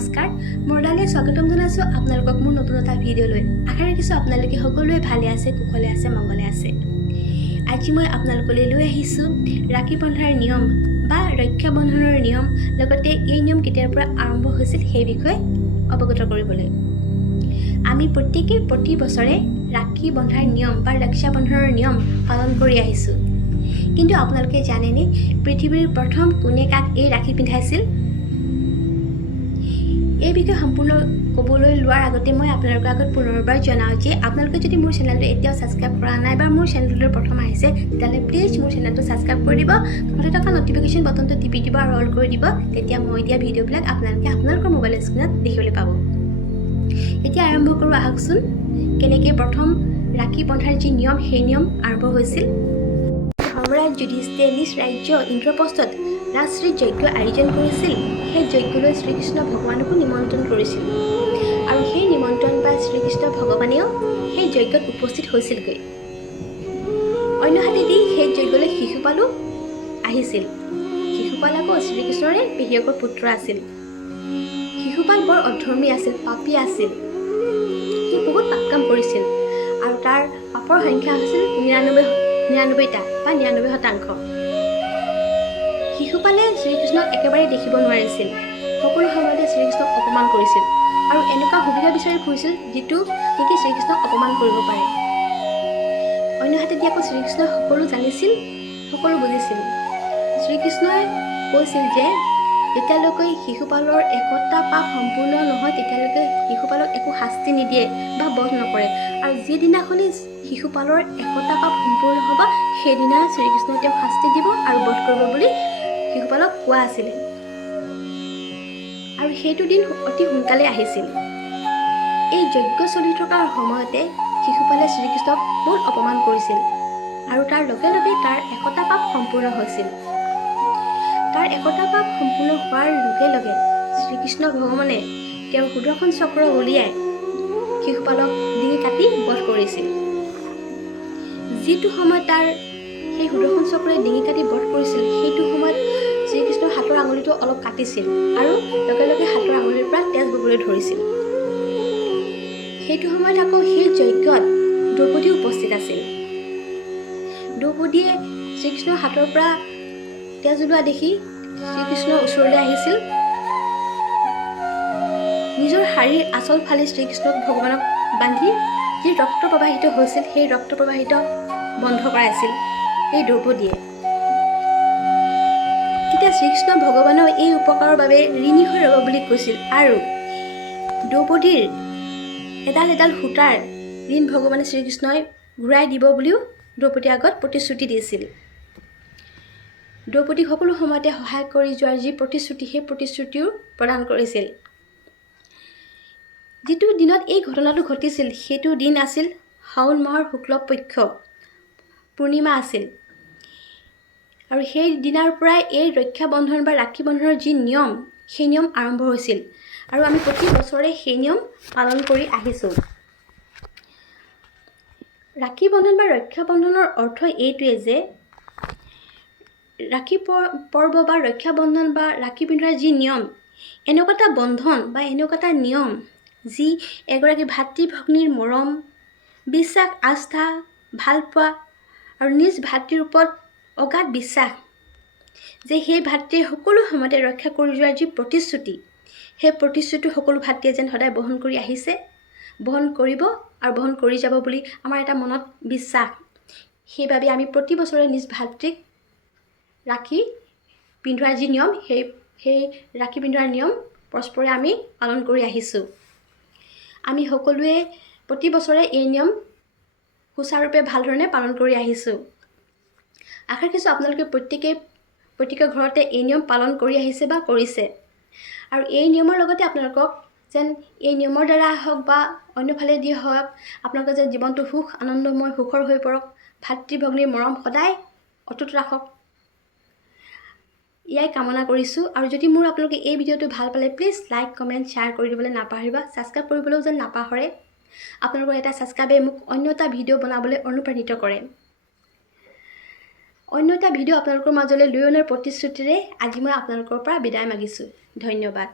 নমস্কাৰ মৰদালে স্বাগতম জনাইছো আপোনালোকক মোৰ নতুন এটা ভিডিঅ' লৈ আশা ৰাখিছো আপোনালোকে সকলোৱে ভালে আছে কুশলে আছে মংগলে আছে আজি মই আপোনালোকলৈ লৈ আহিছো ৰাখি বন্ধাৰ নিয়ম বা ৰক্ষা বন্ধনৰ নিয়ম লগতে এই নিয়ম কেতিয়াৰ পৰা আৰম্ভ হৈছিল সেই বিষয়ে অৱগত কৰিবলৈ আমি প্ৰত্যেককে প্ৰতি বছৰে ৰাখি বন্ধাৰ নিয়ম বা ৰক্ষা বন্ধনৰ নিয়ম পালন কৰি আহিছো কিন্তু আপোনালোকে জানেনে পৃথিৱীৰ প্ৰথম কোনে কাক এই ৰাখি পিন্ধাইছিল এই বিষয়ে সম্পূৰ্ণ ক'বলৈ লোৱাৰ আগতে মই আপোনালোকৰ আগত পুনৰবাৰ জনাওঁ যে আপোনালোকে যদি মোৰ চেনেলটো এতিয়াও ছাবস্ক্ৰাইব কৰা নাই বা মোৰ চেনেলটোলৈ প্ৰথম আহিছে তেতিয়াহ'লে প্লিজ মোৰ চেনেলটো ছাবস্ক্ৰাইব কৰি দিব লগতে থকা নটিফিকেশ্যন বটনটো টিপি দিব আৰু অল কৰি দিব তেতিয়া মই দিয়া ভিডিঅ'বিলাক আপোনালোকে আপোনালোকৰ মোবাইল স্ক্ৰীনত দেখিবলৈ পাব এতিয়া আৰম্ভ কৰোঁ আহকচোন কেনেকৈ প্ৰথম ৰাখি বন্ধাৰ যি নিয়ম সেই নিয়ম আৰম্ভ হৈছিল ধৰ্মৰাজ যুধিষ্ঠিৰে নিজ ৰাজ্য ইন্দ্ৰপ্ৰস্থত ৰাজশ্ৰী যজ্ঞ আয়োজন কৰিছিল সেই যজ্ঞলৈ শ্ৰীকৃষ্ণ ভগৱানকো নিমন্ত্ৰণ কৰিছিল আৰু সেই নিমন্ত্ৰণ পাই শ্ৰীকৃষ্ণ ভগৱানেও সেই যজ্ঞত উপস্থিত হৈছিলগৈ অন্যহাতেদি সেই যজ্ঞলৈ শিশুপালো আহিছিল শিশুপাল আকৌ শ্ৰীকৃষ্ণৰে পেহীয়েকৰ পুত্ৰ আছিল শিশুপাল বৰ অধৰ্মী আছিল পাপী আছিল সি বহুত পাপ কাম কৰিছিল আৰু তাৰ পাপৰ সংখ্যা হৈছিল ৯৯টা বা ৯৯%। শিশুপালে শ্ৰীকৃষ্ণক একেবাৰে দেখিব নোৱাৰিছিল সকলো সময়তে শ্ৰীকৃষ্ণক অপমান কৰিছিল আৰু এনেকুৱা সুবিধা বিচাৰি ফুৰিছিল যিটো নেকি শ্ৰীকৃষ্ণক অপমান কৰিব পাৰে অন্যহাতেদি আকৌ শ্ৰীকৃষ্ণই সকলো জানিছিল সকলো বুজিছিল শ্ৰীকৃষ্ণই কৈছিল যে যেতিয়ালৈকে শিশুপালৰ ১০০টা পাপ সম্পূৰ্ণ নহয় তেতিয়ালৈকে শিশুপালক একো শাস্তি নিদিয়ে বা বধ নকৰে আৰু যিদিনাখনি শিশুপালৰ ১০০টা পাপ সম্পূৰ্ণ হ'ব সেইদিনা শ্ৰীকৃষ্ণই তেওঁক শাস্তি দিব আৰু বধ কৰিব বুলি শিশুপালক কোৱা আছিলে আৰু সেইটো দিন অতি সোনকালে আহিছিল এই যজ্ঞ চলি থকাৰ সময়তে শিশুপালে শ্ৰীকৃষ্ণক বহুত অপমান কৰিছিল আৰু তাৰ লগে লগে তাৰ ১০০টা পাপ সম্পূৰ্ণ হৈছিল তাৰ ১০০টা পাপ সম্পূৰ্ণ হোৱাৰ লগে লগে শ্ৰীকৃষ্ণ ভগৱানে তেওঁৰ সুদৰ্শন চক্ৰ উলিয়াই শিশুপালক ডিঙি কাটি বধ কৰিছিল যিটো সময়ত তাৰ সেই সুদৰ্শন চক্ৰই ডিঙি কাটি বধ কৰিছিল সেইটো সময়ত শ্ৰীকৃষ্ণৰ হাতৰ আঙুলিটো অলপ কাটিছিল আৰু লগে লগে হাতৰ আঙুলিৰ পৰা তেজ ববলৈ ধৰিছিল সেইটো সময়ত আকৌ সেই যজ্ঞত দ্ৰৌপদী উপস্থিত আছিল দ্ৰৌপদীয়ে শ্ৰীকৃষ্ণৰ হাতৰ পৰা তেজ ওলোৱা দেখি শ্ৰীকৃষ্ণৰ ওচৰলৈ আহিছিল নিজৰ শাৰীৰ আঁচল ফালি শ্ৰীকৃষ্ণক ভগৱানক বান্ধি যি ৰক্ত প্ৰবাহিত হৈছিল সেই ৰক্ত প্ৰবাহিত বন্ধ কৰাইছিল এই দ্ৰৌপদীয়ে তেতিয়া শ্ৰীকৃষ্ণ ভগৱানেও এই উপকাৰৰ বাবে ঋণী হৈ ৰ'ব বুলি কৈছিল আৰু দ্ৰৌপদীৰ এডাল এডাল সূতাৰ ঋণ ভগৱানে শ্ৰীকৃষ্ণই ঘূৰাই দিব বুলিও দ্ৰৌপদীৰ আগত প্ৰতিশ্ৰুতি দিছিল দ্ৰৌপদীক সকলো সময়তে সহায় কৰি যোৱাৰ যি প্ৰতিশ্ৰুতি সেই প্ৰতিশ্ৰুতিও প্ৰদান কৰিছিল যিটো দিনত এই ঘটনাটো ঘটিছিল সেইটো দিন আছিল শাওণ মাহৰ শুক্ল পক্ষ পূৰ্ণিমা আছিল আৰু সেই দিনাৰ পৰাই এই ৰক্ষা বন্ধন বা ৰাখি বন্ধনৰ যি নিয়ম সেই নিয়ম আৰম্ভ হৈছিল আৰু আমি প্ৰতি বছৰে সেই নিয়ম পালন কৰি আহিছোঁ ৰাখি বন্ধন বা ৰক্ষা বন্ধনৰ অৰ্থ এইটোৱে যে ৰাখি পৰ্ব বা ৰক্ষা বন্ধন বা ৰাখি পিন্ধোৱাৰ যি নিয়ম এনেকুৱা এটা বন্ধন বা এনেকুৱা এটা নিয়ম যি এগৰাকী ভাতৃ ভগ্নীৰ মৰম বিশ্বাস আস্থা ভালপোৱা আৰু নিজ ভাতৃৰ ওপৰত অগাধ বিশ্বাস যে সেই ভাতৃয়ে সকলো সময়তে ৰক্ষা কৰি যোৱাৰ যি প্ৰতিশ্ৰুতি সেই প্ৰতিশ্ৰুতি সকলো ভাতৃয়ে যেন সদায় বহন কৰি আহিছে বহন কৰিব আৰু বহন কৰি যাব বুলি আমাৰ এটা মনত বিশ্বাস সেইবাবে আমি প্ৰতি বছৰে নিজ ভাতৃক ৰাখি পিন্ধোৱাৰ যি নিয়ম সেই ৰাখি পিন্ধোৱাৰ নিয়ম পৰস্পৰে আমি পালন কৰি আহিছোঁ আমি সকলোৱে প্ৰতি বছৰে এই নিয়ম সুচাৰুৰূপে ভালধৰণে পালন কৰি আহিছোঁ আশা ৰাখিছোঁ আপোনালোকে প্ৰত্যেকৰ ঘৰতে এই নিয়ম পালন কৰি আহিছে বা কৰিছে আৰু এই নিয়মৰ লগতে আপোনালোকক যেন এই নিয়মৰ দ্বাৰা হওক বা অন্যফালেদি হওক আপোনালোকৰ যেন জীৱনটো সুখ আনন্দময় সুখৰ হৈ পৰক ভাতৃ ভগ্নীৰ মৰম সদায় অটুট ৰাখক ইয়াই কামনা কৰিছোঁ আৰু যদি মোৰ আপোনালোকে এই ভিডিঅ'টো ভাল পালে প্লিজ লাইক কমেণ্ট শ্বেয়াৰ কৰি দিবলৈ নাপাহৰিবা ছাবস্ক্ৰাইব কৰিবলৈও যেন নাপাহৰে আপোনালোকৰ এটা ছাবস্ক্ৰাইবে মোক অন্য এটা ভিডিঅ' বনাবলৈ অনুপ্ৰাণিত কৰে অন্য এটা ভিডিঅ' আপোনালোকৰ মাজলৈ লৈ অনাৰ প্ৰতিশ্ৰুতিৰে আজি মই আপোনালোকৰ পৰা বিদায় মাগিছোঁ ধন্যবাদ